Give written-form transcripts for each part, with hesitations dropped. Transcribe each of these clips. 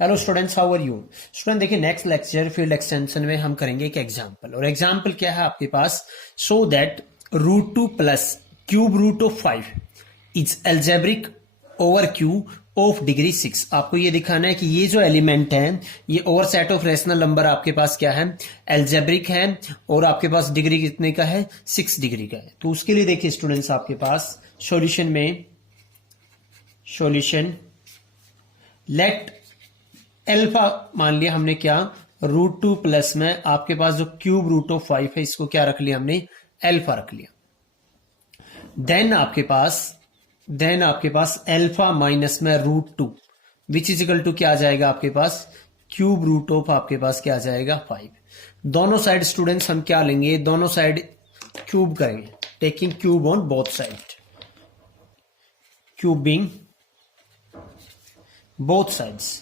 Hello students, how are you? Student देखिए, next lecture field extension में हम करेंगे एक एग्जांपल, और एग्जांपल क्या है आपके पास? So that √2 plus cube root of 5 is algebraic over Q of degree 6। आपको ये दिखाना है कि ये जो एलिमेंट है ये over set of rational number आपके पास क्या है? एल्जेब्रिक है, और आपके पास डिग्री कितने का है? 6 डिग्री का है। तो उसके लिए देखिए स्टूडेंट्स, आपके पास सॉल्यूशन में सॉल्यूशन लेट एल्फा मान लिया हमने क्या? √2 प्लस में आपके पास जो क्यूब रूट ऑफ 5 है इसको क्या रख लिया हमने? एल्फा रख लिया। देन आपके पास एल्फा माइनस में √2 विच इज इक्वल टू क्या आ जाएगा आपके पास? क्यूब रूट ऑफ आपके पास क्या आ जाएगा? 5। दोनों साइड स्टूडेंट्स हम क्या लेंगे? दोनों साइड क्यूब करेंगे, taking cube on both side, cubing both sides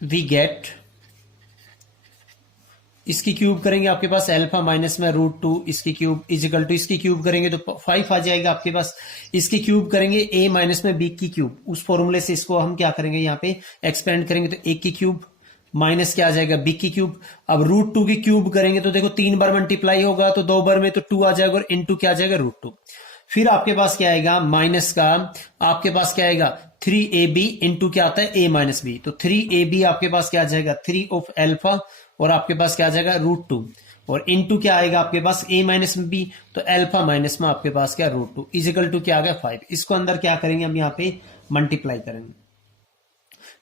we get, इसकी क्यूब करेंगे आपके पास एल्फा माइनस में √2 इसकी क्यूब इजिकल टू, इसकी क्यूब करेंगे तो 5 आ जाएगा आपके पास। इसकी क्यूब करेंगे a माइनस में b की क्यूब, उस फॉर्मूले से इसको हम क्या करेंगे यहाँ पे एक्सपेंड करेंगे तो a की क्यूब माइनस क्या आ जाएगा? b की क्यूब। अब √2 की क्यूब करेंगे तो देखो 3 बार मल्टीप्लाई होगा तो 2 बार में तो 2 आ जाएगा, और इनटू क्या आ जाएगा? √2। फिर आपके पास क्या आएगा? माइनस का आपके पास क्या आएगा? 3ab इंटू क्या आता है? a minus b। तो 3ab आपके पास क्या आ जाएगा? 3 ऑफ एल्फा, और आपके पास क्या आ जाएगा? √2, और इनटू क्या आएगा आपके पास? a माइनस में b, तो एल्फा माइनस में आपके पास क्या? √2 इजिकल टू क्या आ गया? 5। इसको अंदर क्या करेंगे हम यहाँ पे? मल्टीप्लाई करेंगे।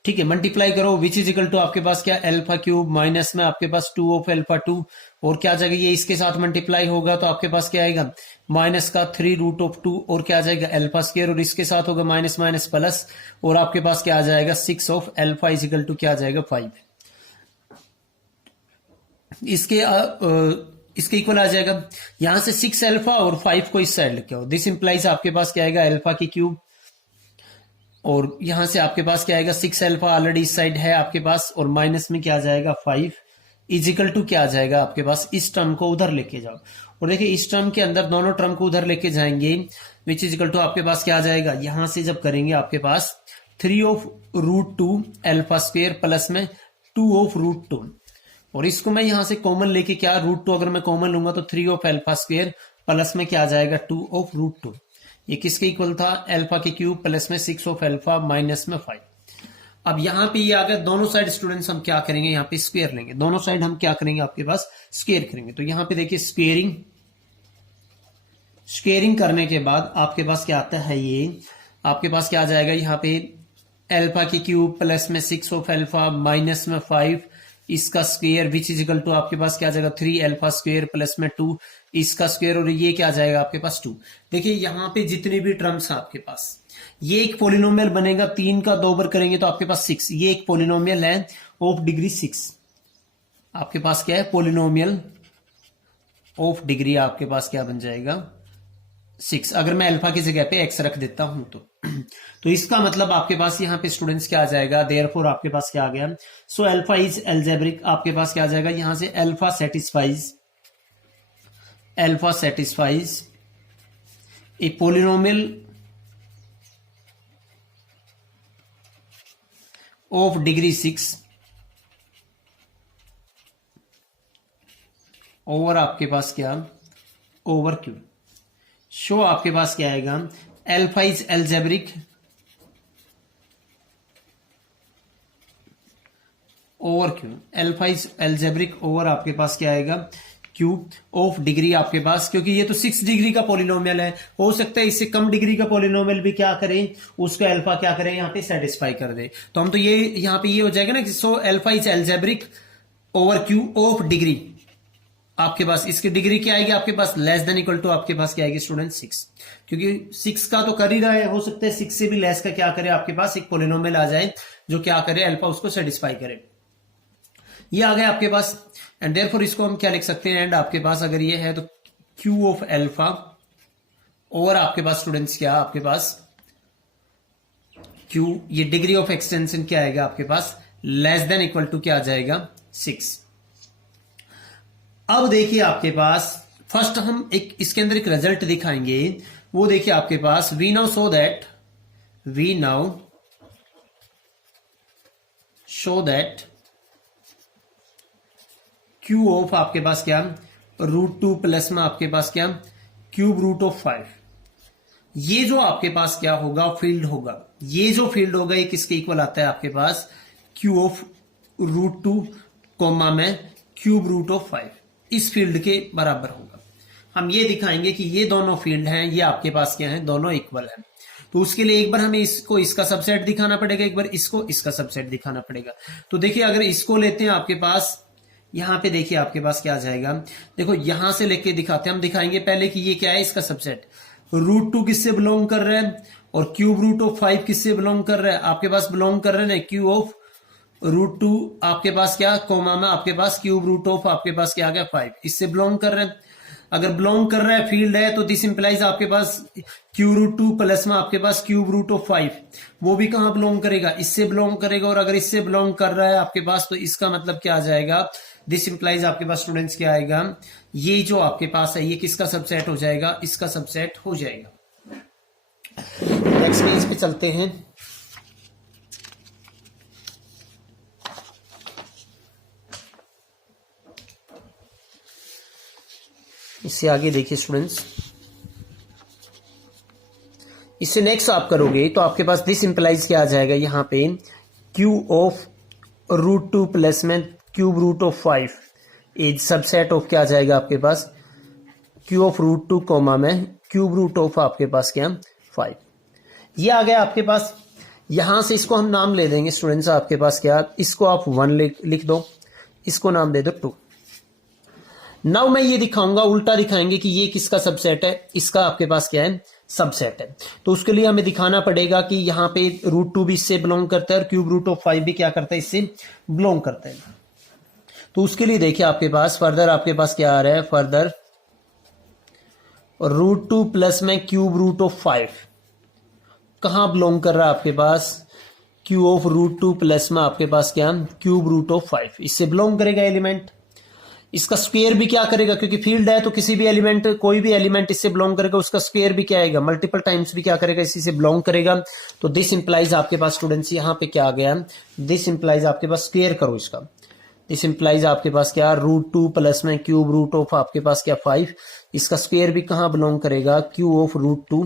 ठीक है, मल्टीप्लाई करो, विच इज इक्वल टू आपके पास क्या? एल्फा क्यूब माइनस में आपके पास 2 ऑफ एल्फा 2, और क्या जाएगा? ये इसके साथ मल्टीप्लाई होगा तो आपके पास क्या आएगा? माइनस का 3√2, और क्या आ जाएगा? एल्फा स्क्वायर, और इसके साथ होगा माइनस माइनस प्लस, और आपके पास क्या आ जाएगा? 6 of alpha is equal to क्या आ जाएगा? 5। इसके इक्वल आ जाएगा। यहां से 6 एल्फा और 5 को इस साइड लेके आओ, दिस इंप्लाइज आपके पास क्या आएगा? एल्फा की क्यूब, और यहां से आपके पास क्या आएगा? 6 एल्फा ऑलरेडी इस साइड है आपके पास, और माइनस में क्या आ जाएगा? 5 इजिकल टू क्या आ जाएगा आपके पास? इस टर्म को उधर लेके जाओ, और देखिए इस टर्म के अंदर दोनों टर्म को उधर लेके जाएंगे, विच इजिकल टू आपके पास क्या आ जाएगा? यहां से जब करेंगे आपके पास 3 ऑफ √2 एल्फा स्क्वायर प्लस में 2 ऑफ √2, और इसको मैं यहां से कॉमन लेके क्या? √2 अगर मैं कॉमन लूंगा तो 3 ऑफ एल्फा स्क्वायर प्लस में क्या आ जाएगा? 2 ऑफ √2। ये किसके इक्वल था? एल्फा की क्यूब प्लस में 6 ऑफ एल्फा माइनस में 5। अब यहां पे ये आ गया। दोनों साइड स्टूडेंट्स हम क्या करेंगे? यहाँ पे स्क्वायर लेंगे। दोनों साइड हम क्या करेंगे? आपके पास स्क्वायर करेंगे। तो यहां पे देखिए स्क्वेयरिंग करने के बाद आपके पास क्या आता है? ये आपके पास क्या आ जाएगा? यहाँ पे एल्फा की क्यूब प्लस में 6 ऑफ एल्फा माइनस में 5 इसका square, which is equal to आपके पास क्या आ जाएगा? 3 एल्फा स्क्वायर प्लस में 2 इसका स्क्वायर, और ये क्या आ जाएगा आपके पास? 2। देखिए यहाँ पे जितने भी टर्म्स है आपके पास, ये एक पोलिनोमियल बनेगा। 3 का 2 बार करेंगे तो आपके पास 6। ये एक पोलिनोमियल है ऑफ डिग्री 6। आपके पास क्या है? पोलिनोमियल ऑफ डिग्री आपके पास क्या बन जाएगा? 6। अगर मैं अल्फा की जगह पे x रख देता हूं तो इसका मतलब आपके पास यहाँ पे स्टूडेंट्स क्या आ जाएगा? देयरफॉर आपके पास क्या आ गया? So alpha is algebraic. आपके पास क्या आ जाएगा? यहां से alpha satisfies A polynomial of degree 6 over आपके पास क्या? Over Q. शो आपके पास क्या आएगा? Alpha is algebraic over Q. Alpha is algebraic over आपके पास क्या आएगा? क्यू ऑफ डिग्री आपके पास, क्योंकि ये तो 6 डिग्री का पॉलिनोमियल है। हो सकता है इससे कम डिग्री का पॉलिनोमियल भी क्या करें? उसको एल्फा क्या करें? यहाँ पे सेटिस्फाई कर दे। तो हम तो ये यहाँ पे ये हो जाएगा ना कि so alpha is algebraic over Q of degree. आपके पास इसकी डिग्री क्या आएगी? आपके पास लेस देन इक्वल टू आपके पास क्या आएगी स्टूडेंट? 6। क्योंकि 6 का तो कर ही रहा है, हो सकता है 6 से भी लेस का क्या करे? आपके पास एक पोलिनोमियल आ जाए जो क्या करे? अल्फा उसको सेटिस्फाई करे। ये आ गया आपके पास, एंड देयरफॉर इसको हम क्या लिख सकते हैं? एंड आपके पास अगर ये है तो क्यू ऑफ एल्फा और आपके पास स्टूडेंट्स क्या? आपके पास क्यू, ये डिग्री ऑफ एक्सटेंशन क्या आएगा आपके पास? लेस देन इक्वल टू क्या आ जाएगा? 6। अब देखिए आपके पास फर्स्ट हम एक इसके अंदर एक रिजल्ट दिखाएंगे। वो देखिए आपके पास we now show that Q of आपके पास क्या, √2 प्लस में आपके पास क्या, क्यूब रूट ऑफ 5। ये जो आपके पास क्या होगा, फील्ड होगा। ये जो फील्ड होगा ये किसके इक्वल आता है आपके पास, क्यू ऑफ √2 कॉमा में क्यूब रूट ऑफ 5, इस फील्ड के बराबर होगा। हम ये दिखाएंगे कि ये दोनों फील्ड हैं, ये आपके पास क्या है, दोनों इक्वल हैं। तो उसके लिए एक बार हमें इसको इसका सबसेट दिखाना पड़ेगा, एक बार इसको इसका सबसेट दिखाना पड़ेगा। तो देखिए अगर इसको लेते हैं आपके पास, यहां पे देखिए आपके पास क्या आ जाएगा, देखो यहां से लेके दिखाते हैं, हम दिखाएंगे पहले कि ये क्या है, इसका सबसेट। √2 किससे बिलोंग कर रहा है और क्यूब रूट ऑफ 5 किससे बिलोंग कर रहा है, आपके पास बिलोंग कर रहे हैं क्यू ऑफ √2 आपके पास क्या, कोमा में आपके पास क्यूब रूट ऑफ आपके पास क्या आ गया 5, इससे बिलोंग कर रहे हैं। अगर बिलोंग कर रहा है फील्ड है तो दिस इंप्लाइज आपके पास Q√2 प्लस में आपके पास क्यूब रूट ऑफ 5, वो भी कहां बिलोंग करेगा, इससे बिलोंग करेगा। और अगर इससे बिलोंग कर रहा है आपके पास तो इसका मतलब क्या आ जाएगा, दिस इंप्लाइज आपके पास स्टूडेंट्स क्या आएगा, ये जो आपके पास है ये किसका सबसेट हो जाएगा, इसका सबसेट हो जाएगा। नेक्स्ट पेज पे चलते हैं। इससे आगे देखिए स्टूडेंट्स, इससे नेक्स्ट आप करोगे तो आपके पास दिस इंप्लाइज क्या आ जाएगा, यहां पे क्यू ऑफ √2 प्लस में cube root of 5 is subset of क्या आ जाएगा आपके पास, क्यू ऑफ √2 कॉमा में क्यूब रूट ऑफ आपके पास क्या 5। ये आ गया आपके पास। यहां से इसको हम नाम ले देंगे स्टूडेंट्स आपके पास क्या, इसको आप 1 लिख दो, इसको नाम दे दो 2। नाउ मैं ये दिखाऊंगा, उल्टा दिखाएंगे कि ये किसका सबसेट है, इसका आपके पास क्या है, सबसेट है। तो उसके लिए हमें दिखाना पड़ेगा कि यहाँ पे √2 भी इससे बिलोंग करता है और क्यूब रूट ऑफ 5 भी क्या करता है, इससे बिलोंग करता है। तो उसके लिए देखिए आपके पास फर्दर आपके पास क्या आ रहा है, फर्दर √2 प्लस में क्यूब रूट ऑफ 5 कहां बिलोंग कर रहा है आपके पास, क्यू ऑफ √2 प्लस में आपके पास क्या, क्यूब रूट ऑफ 5, इससे बिलोंग करेगा एलिमेंट। इसका स्क्वायर भी क्या करेगा, क्योंकि फील्ड है तो किसी भी एलिमेंट, कोई भी एलिमेंट इससे बिलोंग करेगा, उसका स्क्वायर भी क्या आएगा, मल्टीपल टाइम्स भी क्या करेगा, इसी से बिलोंग करेगा। तो दिस इंप्लाइज आपके पास स्टूडेंट्स यहां पे क्या आ गया, दिस इंप्लाइज आपके पास स्क्वायर करो इसका, दिस इंप्लाइज आपके पास क्या, √2 प्लस में क्यूब रूट ऑफ आपके पास क्या 5, इसका स्क्वायर भी कहां बिलोंग करेगा, क्यू ऑफ √2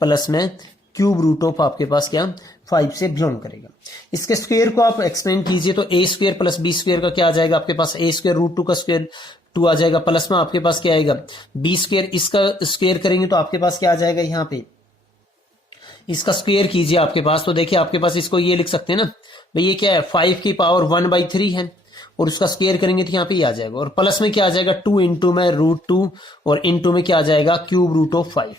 प्लस में क्यूब रूट ऑफ आपके पास क्या 5 से बिलोंग करेगा। इसके स्क्वायर को आप एक्सपेंड कीजिए तो a square plus b square का क्या आ जाएगा आपके पास, a स्क्वायर √2 का स्क्वायर 2 आ जाएगा, प्लस में आपके पास क्या आएगा b स्क्वायर, इसका स्क्वायर करेंगे तो आपके पास क्या आ जाएगा, यहाँ पे इसका स्क्वायर कीजिए आपके पास। तो देखिए आपके पास इसको ये लिख सकते हैं ना भाई, ये क्या है 5 की पावर 1/3 है और उसका स्क्वायर करेंगे तो यहाँ पे ये आ जाएगा, और प्लस में क्या आ जाएगा 2 इंटू में √2 और इंटू में क्या आ जाएगा क्यूब रूट ऑफ 5।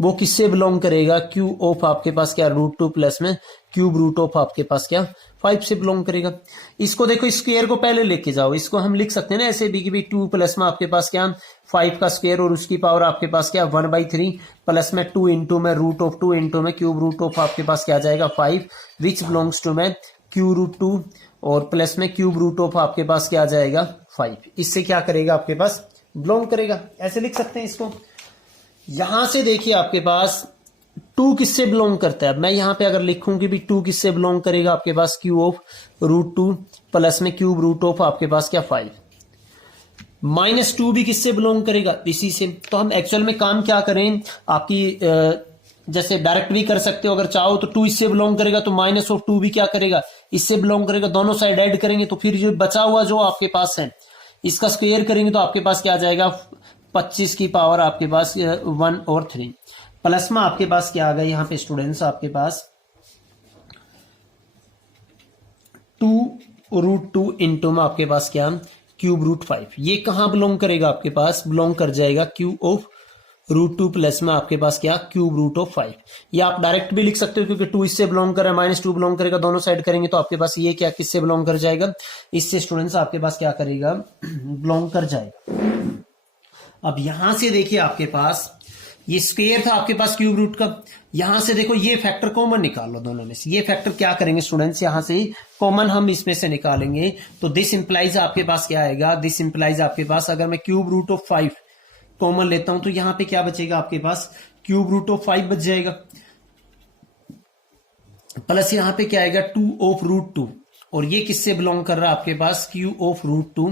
वो किससे बिलोंग करेगा, क्यू ऑफ आपके पास क्या √2 प्लस में क्यूब रूट ऑफ आपके पास क्या 5 से बिलोंग करेगा। इसको देखो स्क्वायर को पहले लेके जाओ, इसको हम लिख सकते हैं ना ऐसे भी कि भाई 2 प्लस में आपके पास क्या 5 का स्क्वायर और उसकी पावर आपके पास क्या 1/3 प्लस में 2 इंटू में √2 इंटू में क्यूब रूट ऑफ आपके पास क्या आ जाएगा 5 विच बिलोंग्स टू में Q√2 और प्लस में क्यूब रूट ऑफ आपके पास क्या आ जाएगा 5। इससे क्या करेगा आपके पास बिलोंग करेगा, ऐसे लिख सकते हैं इसको। यहां से देखिए आपके पास 2 किससे बिलोंग करता है, मैं यहां पे अगर लिखूं कि भी 2 किससे बिलोंग करेगा आपके पास क्यू ऑफ √2 प्लस में क्यूब रूट ऑफ आपके पास क्या 5, -2 भी किससे बिलोंग करेगा, इसी से। तो हम एक्चुअल में काम क्या करें, आपकी जैसे डायरेक्ट भी कर सकते हो, अगर चाहो तो 2 इससे बिलोंग करेगा तो -2 भी क्या करेगा इससे बिलोंग करेगा, दोनों साइड ऐड करेंगे तो फिर जो बचा हुआ जो आपके पास है इसका स्क्वायर करेंगे तो आपके पास क्या आ जाएगा 25 की पावर आपके पास 1 और 3 प्लस में आपके पास क्या आ गया यहाँ पे स्टूडेंट्स आपके पास 2√2 इंटू में आपके पास क्या क्यूब रूट 5। ये कहां बिलोंग करेगा आपके पास, बिलोंग कर जाएगा क्यू ऑफ √2 प्लस में आपके पास क्या क्यूब रूट ऑफ 5। ये आप डायरेक्ट भी लिख सकते हो क्योंकि 2 इससे बिलोंग कर रहा है, -2 बिलोंग करेगा, दोनों साइड करेंगे तो आपके पास ये क्या किससे बिलोंग कर जाएगा, इससे स्टूडेंट्स आपके पास क्या करेगा बिलोंग कर जाएगा। अब यहां से देखिए आपके पास ये स्क्वायर था आपके पास क्यूब रूट का, यहां से देखो ये फैक्टर कॉमन निकाल लो दोनों में से। ये फैक्टर क्या करेंगे स्टूडेंट्स, यहां से कॉमन हम इसमें से निकालेंगे तो दिस इंप्लाइज आपके पास क्या आएगा, दिस इंप्लाइज आपके पास अगर मैं क्यूब रूट ऑफ 5 कॉमन लेता हूं तो यहां पे क्या बचेगा आपके पास क्यूब रूट ऑफ 5 बच जाएगा, प्लस यहां पे क्या आएगा 2 ऑफ √2 और ये किससे बिलोंग कर रहा है आपके पास, Q of root two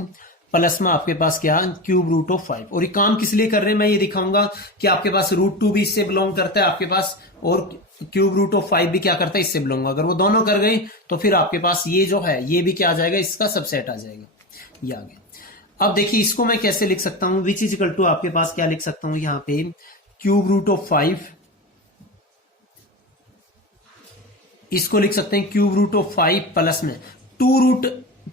plus में आपके पास क्या, क्यूब रूट ऑफ 5। और ये काम किस लिए कर रहे हैं मैं ये दिखाऊंगा कि आपके पास रूट टू भी इससे बिलोंग करता है आपके पास, और क्यूब रूट ऑफ 5 भी क्या करता है, इससे बिलोंग। अगर वो दोनों कर गए तो फिर आपके पास ये जो है ये भी क्या आ जाएगा, इसका सबसेट आ जाएगा, ये आ गया। अब देखिए इसको मैं कैसे लिख सकता हूं, विच इज इक्वल टू आपके पास क्या लिख सकता हूं यहां पे, क्यूब रूट ऑफ 5, इसको लिख सकते हैं क्यूब रूट ऑफ 5 प्लस में टू रूट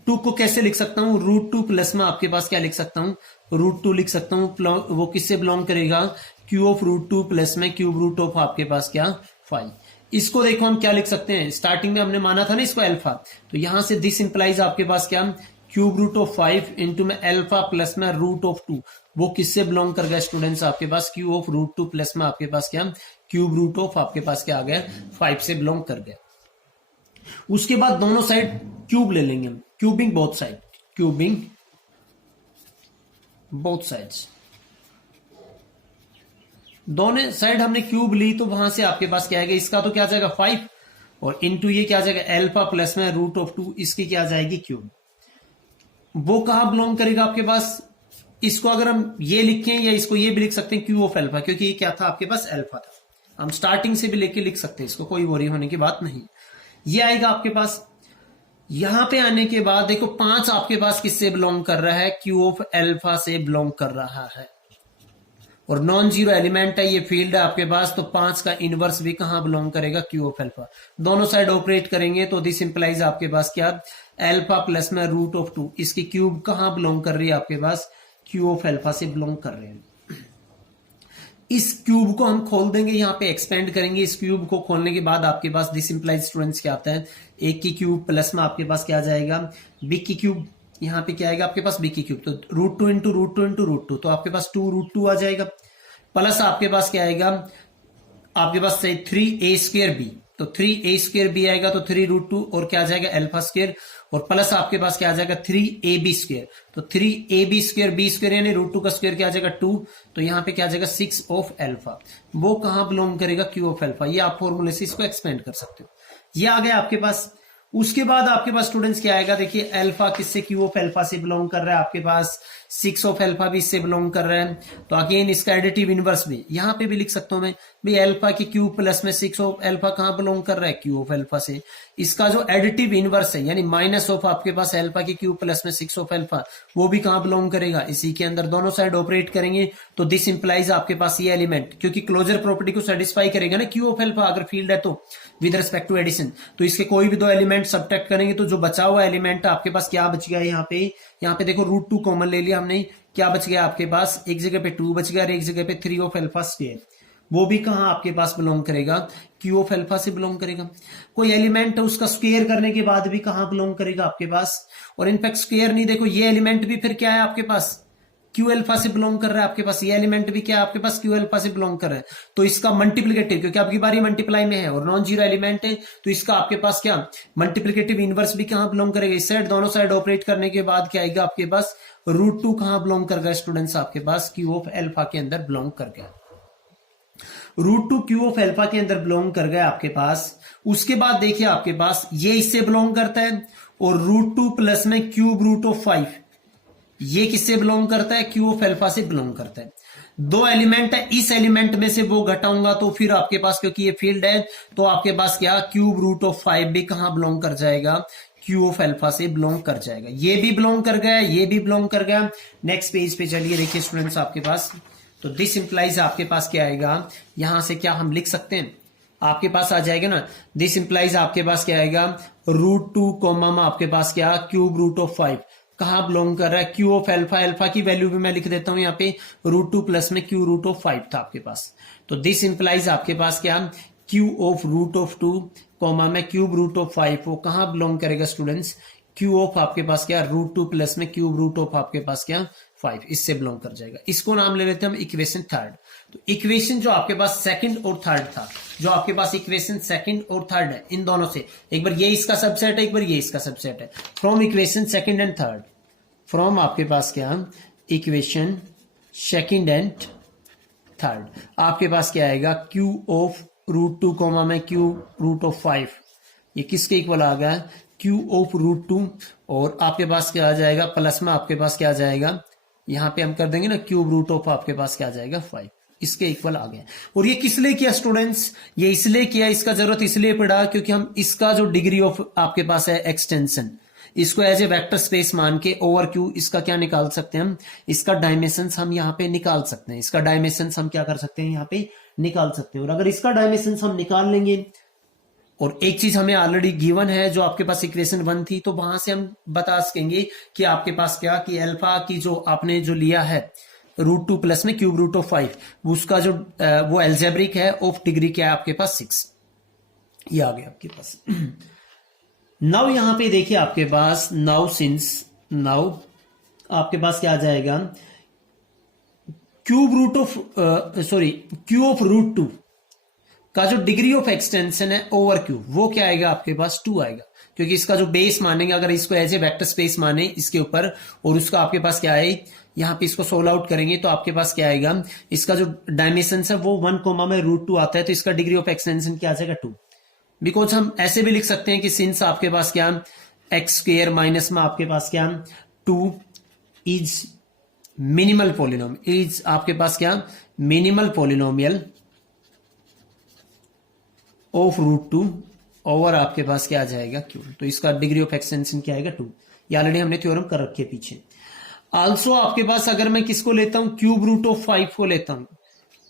टू को कैसे लिख सकता हूं, रूट टू प्लस में आपके पास क्या लिख सकता हूं, रूट टू लिख सकता हूं। वो किससे बिलोंग करेगा, Q of root two plus में क्यूब रूट ऑफ आपके पास क्या 5। इसको देखो हम क्या लिख सकते हैं, स्टार्टिंग में हमने माना था ना इसको अल्फा, तो यहां से दिस इंप्लाइज आपके पास क्या, क्यूब रूट ऑफ 5 इंटू में अल्फा प्लस में रूट ऑफ 2। वो किससे बिलोंग कर गया स्टूडेंट्स आपके पास, Q of root two plus में आपके पास क्या, क्यूब रूट ऑफ आपके पास क्या आ गया 5 से बिलोंग कर गया। उसके बाद दोनों साइड क्यूब ले लेंगे हम, cubing both side, cubing both sides, दोनों साइड हमने क्यूब ली तो वहां से आपके पास क्या आएगा, इसका तो क्या आ जाएगा 5 और इनटू ये क्या आ जाएगा अल्फा प्लस में रूट ऑफ 2, इसकी क्या आ जाएगी क्यूब। वो कहां बिलोंग करेगा आपके पास, इसको अगर हम ये लिखें या इसको ये भी लिख सकते हैं क्यू ऑफ अल्फा, क्योंकि ये क्या था आपके पास अल्फा था, हम स्टार्टिंग से भी लेके लिख सकते हैं इसको, कोई वरी होने की बात नहीं। ये आएगा आपके पास। यहां पे आने के बाद देखो 5 आपके पास किससे बिलोंग कर रहा है, क्यू ऑफ अल्फा से बिलोंग कर रहा है, और नॉन जीरो एलिमेंट है, ये फील्ड है आपके पास, तो 5 का इनवर्स भी कहां बिलोंग करेगा, क्यू ऑफ अल्फा। दोनों साइड ऑपरेट करेंगे तो दिस इंप्लाइज आपके पास क्या, अल्फा प्लस में रूट ऑफ 2, इसकी क्यूब कहां बिलोंग कर रही है आपके पास, क्यू ऑफ अल्फा से बिलोंग कर रहे हैं। इस क्यूब को हम खोल देंगे, यहां पे एक्सपेंड करेंगे, इस क्यूब को खोलने के बाद आपके पास दिस इंप्लाइज स्टूडेंट्स क्या आता है, एक की क्यूब प्लस में आपके पास क्या आ जाएगा, बिग की क्यूब, यहां पे क्या आएगा आपके पास बिग की क्यूब, तो root two into root two into root two, तो आपके पास 2 रूट 2 आ जाएगा, प्लस आपके पास क्या आएगा आपके पास 3a² b, तो 3a² b आएगा तो 3 रूट 2 और क्या आ जाएगा अल्फा स्क्वायर, और प्लस आपके पास क्या आ जाएगा 3ab², तो 3ab² b² यानी रूट 2 का स्क्वायर क्या आ जाएगा 2, तो यहां पे क्या आ जाएगा 6 ऑफ अल्फा। वो कहां बिलोंग करेगा, क्यू ऑफ अल्फा। ये आप फॉर्मूले से इसको एक्सपेंड कर सकते हो। ये आ गया आपके पास। उसके बाद आपके पास स्टूडेंट्स क्या आएगा, देखिए अल्फा किससे, क्यू ऑफ अल्फा से बिलोंग कर रहा है आपके पास, 6 ऑफ अल्फा भी इससे बिलोंग कर रहा है, तो अगेन इसका एडिटिव इनवर्स भी यहां पे भी लिख सकता हूं मैं, भाई अल्फा की क्यूब प्लस में 6 ऑफ अल्फा कहां बिलोंग कर रहा है, क्यू ऑफ अल्फा से। इसका जो एडिटिव इनवर्स है यानी माइनस ऑफ आपके पास अल्फा की क्यूब प्लस में 6 ऑफ अल्फा, वो भी कहां बिलोंग करेगा, इसी के अंदर। दोनों साइड ऑपरेट करेंगे तो दिस इंप्लाइज आपके पास ये एलिमेंट, क्योंकि क्लोजर प्रॉपर्टी को सेटिस्फाई करेगा ना क्यू ऑफ अल्फा, अगर फील्ड है तो विद रिस्पेक्ट टू एडिशन, तो इसके कोई भी दो एलिमेंट सब्ट्रैक्ट करेंगे तो जो बचा हुआ एलिमेंट आपके पास क्या बच गया, यहाँ पे देखो रूट 2 कॉमन ले लिया हमने, क्या बच गया आपके पास, एक जगह पे 2 बच गया और एक जगह पे 3 ऑफ अल्फा स्क्वायर। वो भी कहां आपके पास बिलोंग करेगा, क्यू ऑफ अल्फा से बिलोंग करेगा। कोई एलिमेंट है उसका स्क्वायर करने के बाद भी कहां बिलोंग करेगा आपके पास, और इनफैक्ट स्क्वायर नहीं, देखो ये एलिमेंट भी फिर क्या है आपके पास, क्यू अल्फा से बिलोंग कर रहा है आपके पास, ये एलिमेंट भी क्या है आपके पास, क्यू अल्फा से बिलोंग कर रहा है, तो इसका मल्टीप्लिकेटिव, क्योंकि आपकी बारी मल्टीप्लाई में है और नॉन जीरो एलिमेंट है, तो इसका आपके पास क्या मल्टीप्लिकेटिव इनवर्स भी कहां बिलोंग करेगा, इस साइड। दोनों साइड ऑपरेट करने के बाद क्या आएगा आपके पास, रूट 2 कहां बिलोंग कर गया स्टूडेंट्स आपके पास, क्यू ऑफ अल्फा के अंदर बिलोंग कर गया। रूट 2 क्यू ऑफ अल्फा के अंदर बिलोंग कर गया आपके पास। उसके बाद देखिए आपके पास ये इससे बिलोंग करता है, और रूट 2 प्लस में क्यूब रूट ऑफ 5 ये किससे बिलोंग करता है, क्यू ऑफ अल्फा से बिलोंग करता है। दो एलिमेंट है, इस एलिमेंट में से वो घटाऊंगा तो फिर आपके पास, क्योंकि ये फील्ड है, तो आपके पास क्या क्यूब रूट ऑफ 5 भी कहां बिलोंग कर जाएगा, क्यू ऑफ अल्फा से बिलोंग कर जाएगा। ये भी बिलोंग कर गया, ये भी बिलोंग कर गया। नेक्स्ट पेज पे चलिए, देखिए स्टूडेंट्स आपके पास, तो दिस इंप्लाइज आपके पास क्या आएगा, यहां से क्या हम लिख सकते हैं, आपके पास आ जाएगा ना, दिस इंप्लाइज आपके पास क्या आएगा, रूट 2 कॉमा में आपके पास क्या क्यूब रूट ऑफ 5 कहां बिलोंग कर रहा है, क्यू ऑफ अल्फा। अल्फा की वैल्यू भी मैं लिख देता हूं यहाँ पे, रूट 2 प्लस में क्यू रूट ऑफ 5 था आपके पास, तो दिस इंप्लाइज आपके पास क्या Q of root of 2 comma में क्यूब रूट ऑफ 5, वो कहां बिलोंग करेगा स्टूडेंट्स, क्यू ऑफ आपके पास क्या रूट 2 प्लस में क्यूब रूट ऑफ आपके पास क्या 5, इससे बिलोंग कर जाएगा। इसको नाम ले लेते हैं हम इक्वेशन थर्ड। तो इक्वेशन जो आपके पास सेकंड और थर्ड था, जो आपके पास इक्वेशन सेकंड और थर्ड है, इन दोनों से एक बार ये इसका सबसेट है, एक बार ये इसका सबसेट है, from equation second and third, from आपके पास क्या इक्वेशन सेकंड एंड थर्ड, आपके पास क्या आएगा क्यू ऑफ रूट 2 कॉमा में क्यू रूट ऑफ 5, ये किसके इक्वल आ गया, क्यू ऑफ रूट टू, और आपके पास क्या आ जाएगा प्लस में आपके पास क्या आ जाएगा, यहां पे हम कर देंगे ना क्यूब रूट ऑफ आपके पास क्या आ जाएगा 5, इसके इक्वल आ गया। और ये किस लिए किया स्टूडेंट्स, ये इसलिए किया, इसका जरूरत इसलिए पड़ा क्योंकि हम इसका जो डिग्री ऑफ आपके पास है एक्सटेंशन, इसको एज ए वेक्टर स्पेस मान के ओवर क्यू इसका क्या निकाल सकते हैं हम, इसका डायमेंशंस हम यहाँ पे निकाल सकते हैं, इसका डायमेंशंस हम क्या कर सकते हैं यहाँ पे निकाल सकते हैं। और अगर इसका डायमेंशंस हम निकाल लेंगे, और एक चीज हमें ऑलरेडी गिवन है जो आपके पास इक्वेशन 1 थी, तो वहां से हम बता सकेंगे कि आपके पास क्या, कि अल्फा की जो आपने जो लिया है रूट 2 प्लस में क्यूब रूट ऑफ 5, उसका जो वो एल्जेब्रिक है ऑफ डिग्री क्या है आपके पास 6, ये आ गया आपके पास। नाउ यहां पे देखिए आपके पास नाउ आपके पास क्या आ जाएगा, cube root of Q of root 2 का जो डिग्री ऑफ एक्सटेंशन है ओवर क्यू, वो क्या आएगा आपके पास 2 आएगा, क्योंकि इसका जो बेस मानेंगे, अगर इसको एज ए वेक्टर स्पेस माने इसके ऊपर, और उसका आपके पास क्या है, यहां पे इसको सोल्व आउट करेंगे तो आपके पास क्या आएगा, इसका जो डायमेंशन है वो 1 कोमा में रूट 2 आता है, तो इसका डिग्री ऑफ एक्सटेंशन क्या आ जाएगा 2। बिकॉज हम ऐसे भी लिख सकते हैं कि सिंस आपके पास क्या एक्स स्क्वायर माइनस में आपके पास क्या 2 इज मिनिमल पॉलिनोमियल, इज आपके पास क्या minimal polynomial of root 2 over आपके पास क्या आ जाएगा क्यू, तो इसका डिग्री ऑफ एक्सटेंशन क्या आएगा 2। ये ऑलरेडी हमने थ्योरम कर रखे पीछे। आल्सो आपके पास अगर मैं किसको लेता हूं, क्यूब रूट ऑफ 5 को लेता हूं,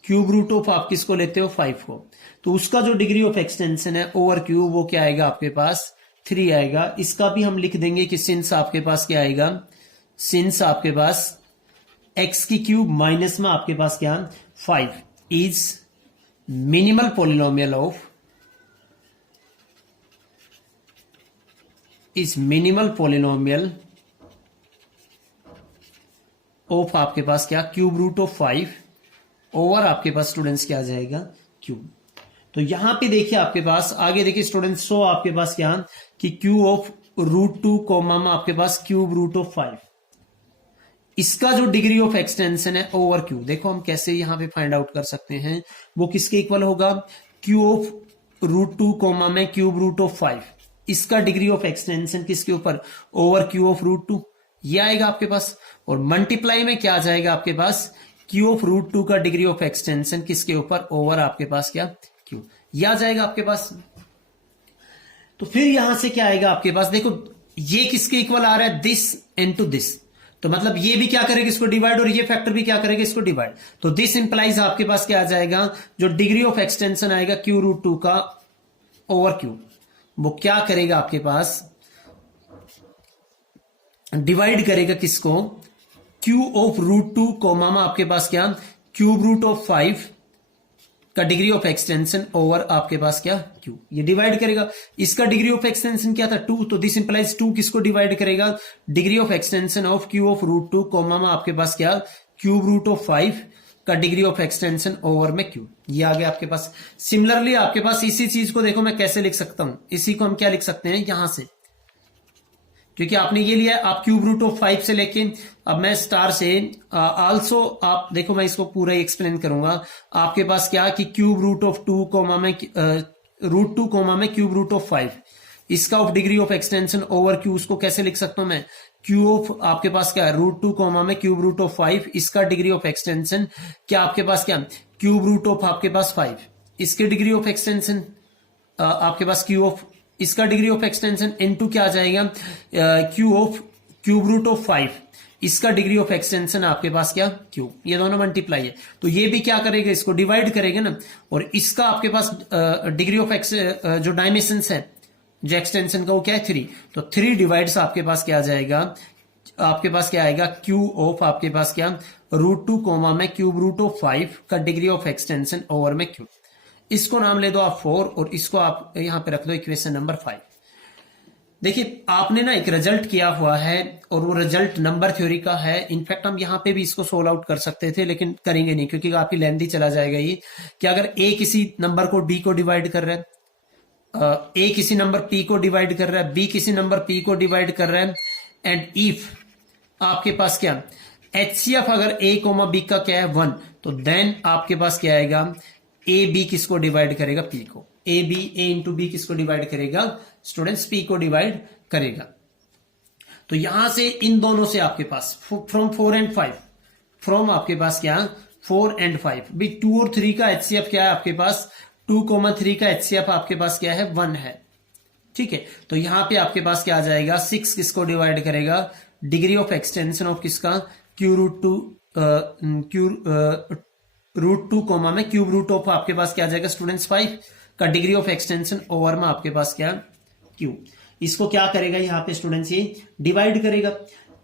क्यूब रूट ऑफ आप किसको लेते हो 5 को, तो उसका जो डिग्री ऑफ एक्सटेंशन है ओवर क्यूब वो क्या आएगा आपके पास 3 आएगा। इसका भी हम लिख देंगे कि सिंस आपके पास क्या आएगा, सिंस आपके पास एक्स की क्यूब माइनस में आपके पास क्या 5 is minimal polynomial of, is minimal polynomial of आपके पास क्या क्यूब रूट ऑफ 5 ओवर आपके पास स्टूडेंट्स क्या आ जाएगा क्यूब। तो यहां पे देखिए आपके पास आगे देखिए स्टूडेंट्स, सो आपके पास क्या कि क्यू ऑफ रूट 2 कोमा में आपके पास क्यूब रूट ऑफ 5, इसका जो डिग्री ऑफ एक्सटेंशन है ओवर क्यू, देखो हम कैसे यहां पे फाइंड आउट कर सकते हैं, वो किसके इक्वल होगा, क्यू ऑफ रूट 2 कोमा में क्यूब रूट ऑफ 5, इसका डिग्री ऑफ एक्सटेंशन किसके ऊपर ओवर क्यू ऑफ रूट 2, ये आएगा आपके पास। और मल्टीप्लाई में क्या आ जाएगा आपके पास, क्यू ऑफ रूट 2 का डिग्री ऑफ एक्सटेंशन किसके ऊपर ओवर आपके पास क्या क्यू, ये आ जाएगा आपके पास। तो फिर यहां से क्या आएगा आपके पास, देखो ये किसके इक्वल आ रहा है, दिस इनटू दिस, तो मतलब ये भी क्या करेगा इसको डिवाइड, और ये फैक्टर भी क्या करेगा इसको डिवाइड, तो दिस इंप्लाइज आपके पास क्या आ जाएगा, जो डिग्री ऑफ एक्सटेंशन आएगा क्यू रूट 2 का ओवर क्यू, वो क्या करेगा आपके पास डिवाइड करेगा किसको, क्यू ऑफ रूट 2 कोमा में आपके पास क्या क्यूब रूट ऑफ 5 का डिग्री ऑफ एक्सटेंशन ओवर आपके पास क्या क्यू, ये डिवाइड करेगा। इसका डिग्री ऑफ एक्सटेंशन क्या था 2, तो दिस इंप्लाइज 2 किसको डिवाइड करेगा, degree of extension of Q of root 2 comma में आपके पास क्या क्यूब रूट ऑफ 5 का डिग्री ऑफ एक्सटेंशन ओवर में क्यू, ये आ गया आपके पास। सिमिलरली आपके पास इसी चीज को देखो मैं कैसे लिख सकता हूं, इसी को हम क्या लिख सकते हैं यहां से, क्योंकि आपने ये लिया आप क्यूब रूट ऑफ 5 से लेके, अब मैं स्टार से आल्सो आप देखो मैं इसको पूरा ही एक्सप्लेन करूंगा। आपके पास क्या कि क्यूब रूट ऑफ 2 कोमा में रूट 2 कोमा में क्यूब रूट ऑफ 5, इसका of degree of extension over Q, उसको कैसे लिख सकता हूं मैं, क्यू ऑफ आपके पास क्या है रूट 2 कोमा में क्यूब रूट ऑफ 5, इसका डिग्री ऑफ एक्सटेंशन क्या आपके पास क्या क्यूब रूट ऑफ आपके पास 5, इसके डिग्री ऑफ एक्सटेंशन आपके पास क्यू ऑफ, इसका डिग्री ऑफ एक्सटेंशन इनटू क्या आ जाएगा Q of cube root of 5, इसका डिग्री ऑफ एक्सटेंशन आपके पास क्या क्यू, ये दोनों मल्टीप्लाई है, तो ये भी क्या करेगा इसको डिवाइड करेगा ना, और इसका आपके पास डिग्री ऑफ एक्स जो डायमेंशन है जो एक्सटेंशन का वो क्या है 3, तो 3 डिवाइड्स आपके पास क्या आ जाएगा, आपके पास क्या आएगा क्यू ऑफ आपके पास क्या रूट 2 कोमा में क्यूब रूट ऑफ 5 का डिग्री ऑफ एक्सटेंशन ओवर में क्यू, इसको नाम ले दो आप 4 और इसको आप यहां पे रख दो इक्वेशन नंबर 5। देखिए आपने ना एक रिजल्ट किया हुआ है और वो रिजल्ट नंबर थ्योरी का है, इनफैक्ट हम यहां पे भी इसको सोल्व आउट कर सकते थे लेकिन करेंगे नहीं क्योंकि काफी लेंथी चला जाएगा ये, कि अगर ए किसी नंबर को डी को डिवाइड कर रहा है, ए किसी नंबर पी को डिवाइड कर रहा है, बी किसी नंबर पी को डिवाइड कर रहा है, एंड इफ आपके पास क्या HCF अगर ए कोमा बी का क्या है 1, तो देन आपके पास क्या आएगा ए बी किसको डिवाइड करेगा पी को, A B, A into B किसको डिवाइड करेगा स्टूडेंट्स, पी को डिवाइड करेगा। तो यहां से इन दोनों से आपके पास फ्रॉम 4 एंड 5, फ्रॉम आपके पास क्या 4 एंड 5 भी 2 और 3 का एचसीएफ क्या है आपके पास, 2,3 का एचसीएफ आपके पास क्या है 1 है। ठीक है, तो यहां पे आपके पास क्या आ जाएगा 6 किसको डिवाइड करेगा, डिग्री ऑफ एक्सटेंशन ऑफ किसका क्यू रूट टू कॉमा में क्यूब रूट ऑफ आपके पास क्या आ जाएगा स्टूडेंट्स 5 का डिग्री ऑफ एक्सटेंशन ओवर में आपके पास क्या क्यू। इसको क्या करेगा यहाँ पे स्टूडेंट्स, ये डिवाइड करेगा,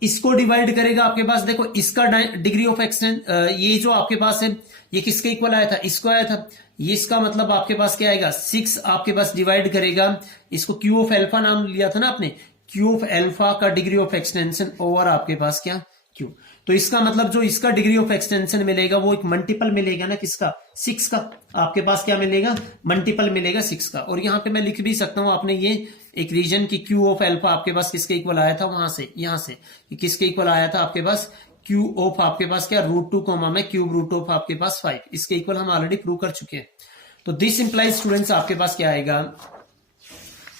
इसको डिवाइड करेगा आपके पास। देखो इसका डिग्री ऑफ एक्सटेंशन, ये जो आपके पास है ये किसके इक्वल आया था, इसको आया था। ये इसका मतलब आपके पास क्या आएगा 6 आपके पास डिवाइड करेगा, इसको क्यू ऑफ एल्फा नाम लिया था ना आपने, क्यू ऑफ एल्फा का डिग्री ऑफ एक्सटेंशन ओवर आपके पास क्या क्यू। तो इसका मतलब जो इसका डिग्री ऑफ एक्सटेंशन मिलेगा वो एक मल्टीपल मिलेगा ना किसका 6 का, आपके पास क्या मिलेगा मल्टीपल मिलेगा 6 का। और यहां पे मैं लिख भी सकता हूं, आपने ये एक रीजन की क्यू ऑफ एल्फा आपके पास किसके इक्वल आया था, वहां से यहां से किसके इक्वल आया था आपके पास क्यू ऑफ आपके पास क्या √2 कॉमा में क्यूब रूट ऑफ आपके पास 5, इसके इक्वल हम ऑलरेडी प्रूव कर चुके हैं। तो दिस इंप्लाइज स्टूडेंट्स आपके पास क्या आएगा,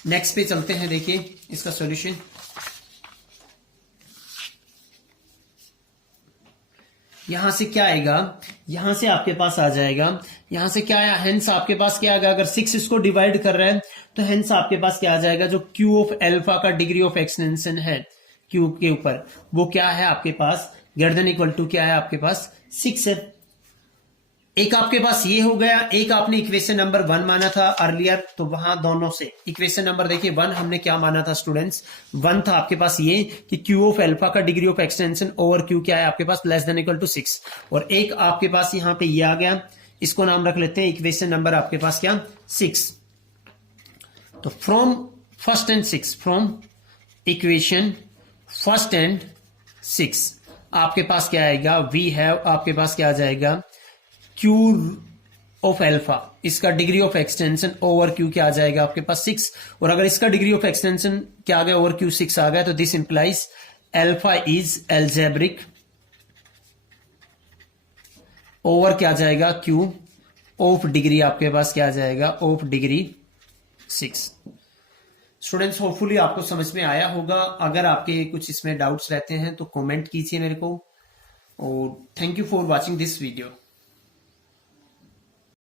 नेक्स्ट पे चलते हैं, देखिए इसका सॉल्यूशन। यहां से क्या आएगा, यहां से आपके पास आ जाएगा, यहां से क्या आया हेंस आपके पास क्या आएगा, अगर 6 इसको डिवाइड कर रहे हैं तो हेंस आपके पास क्या आ जाएगा, जो क्यू ऑफ एल्फा का डिग्री ऑफ एक्सटेंशन है क्यूब के ऊपर वो क्या है आपके पास ग्रेटर देन इक्वल टू क्या है आपके पास 6 है। एक आपके पास ये हो गया, एक आपने इक्वेशन नंबर 1 माना था अर्लियर, तो वहां दोनों से इक्वेशन नंबर देखिए 1 हमने क्या माना था स्टूडेंट्स, 1 था आपके पास ये कि क्यू ऑफ एल्फा का degree of extension over Q क्या है आपके पास लेस देन इक्वल टू 6, और एक आपके पास यहां पे ये आ गया, इसको नाम रख लेते हैं इक्वेशन नंबर आपके पास क्या 6। तो from first and 6, from equation first and 6 आपके पास क्या आएगा, वी हैव आपके पास क्या आ जाएगा क्यू ऑफ एल्फा, इसका degree of extension over Q क्या आ जाएगा आपके पास 6, और अगर इसका डिग्री ऑफ एक्सटेंशन क्या आ गया ओवर क्यू 6 आ गया, तो this implies alpha is algebraic over क्या आ जाएगा क्यू ऑफ डिग्री आपके पास क्या आ जाएगा ऑफ डिग्री 6। स्टूडेंट्स होपफुली आपको समझ में आया होगा, अगर आपके कुछ इसमें डाउट्स रहते हैं तो कमेंट कीजिए मेरे को, और thank you for watching this video.